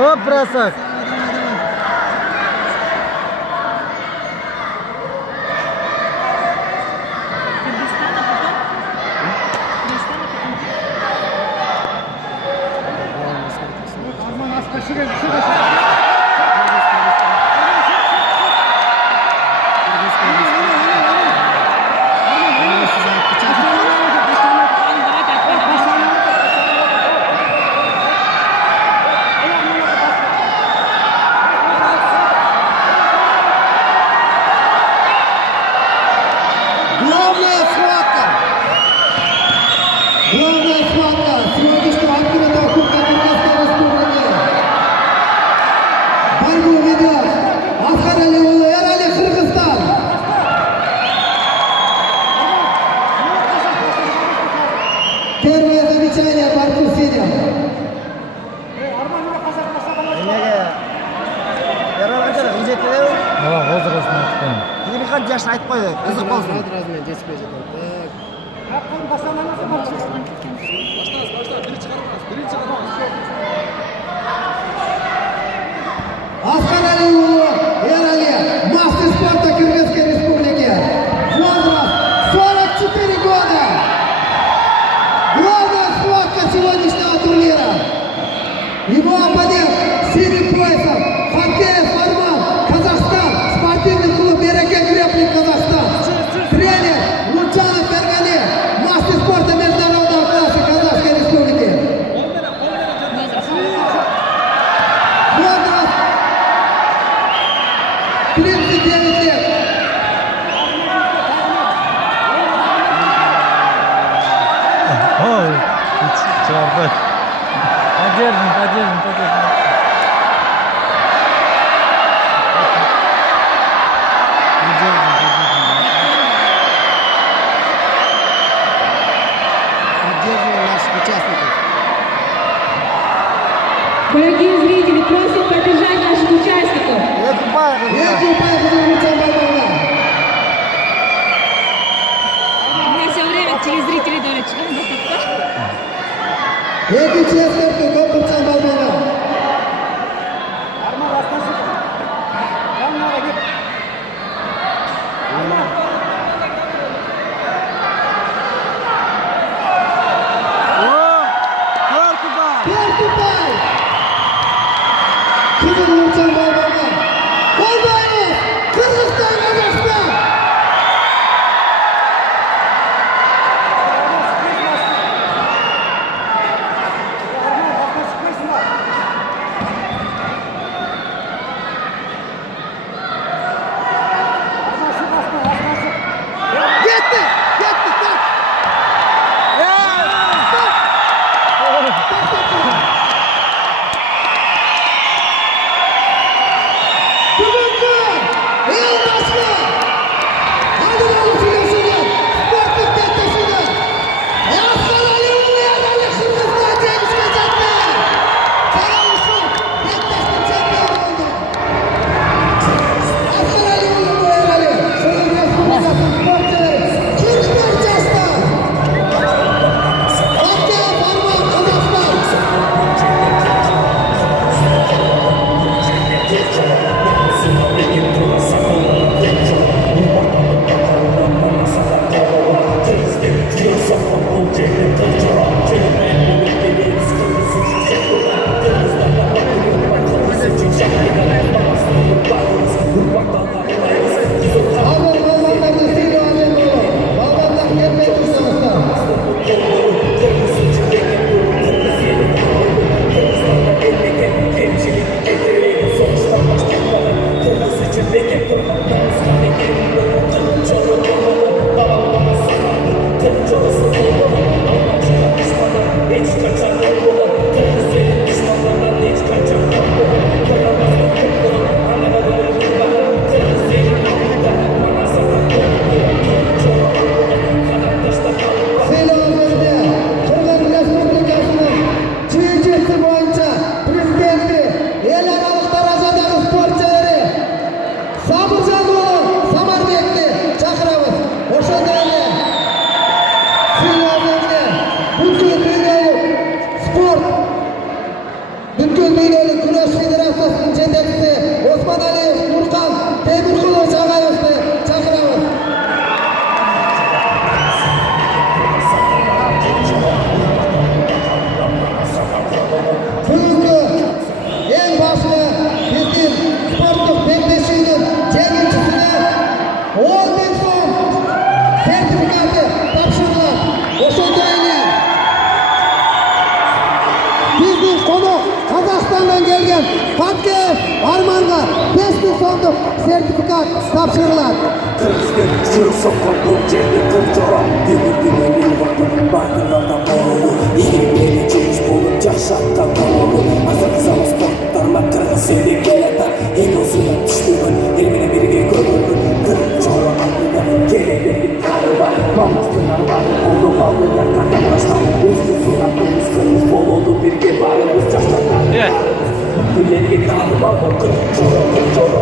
Оп, бросок. Главная схватка сегодняшнего открытого Кубка Кыргызской Республики. Борьбу ведет Аскар Алиулы, Эрали, Кыргызстан. Первое замечание борцу сидя. Kan jaş aytып koy, kızık bolsun. Razmen жетпей жатат. Аскар Алиулы, Эрали, мастер спорта Кыргызской Республики. Возраст 44 года. Главная схватка сегодняшнего турнира. Его оппонент синим поясом Фанкеев Арман, Казахстан, спортивный клуб Береке Греплик, Казахстан. Тренер Лучанов Фергали, мастер спорта международного класса Казахской Республики. Возраст 39 лет. Ой, чёрт. Поддержим. Поддерживаем наших участников. Дорогие зрители, просим поддержать наших участников. Эки поехали Лучан Балбалга. У меня все время через зрителей дорог. Эки четверки Лучан Балбалга. Перкупай! Кызыл Лучан Балбалга. Колдайбыз! Кыргызстан, Казахстан! Кетти! Так! sertifikat topşırıladi. Kırıştır, çırık sokak bu cehli kırcora Dini bakın, bakınlardan boğulu İyi çeyiş bulup yaşattan boğulu Azar sportlarıma kırın seni geletar Hilosuna düştüğün, elimine birge görürün Kırık çora bakımda, gelebilir karıva Mamastın arvadı, onu bağlı yakar yaklaştan Üstü suratımız kırmış, bol oldu birge varımız yaşattan Gülerge dağılma, kırık çora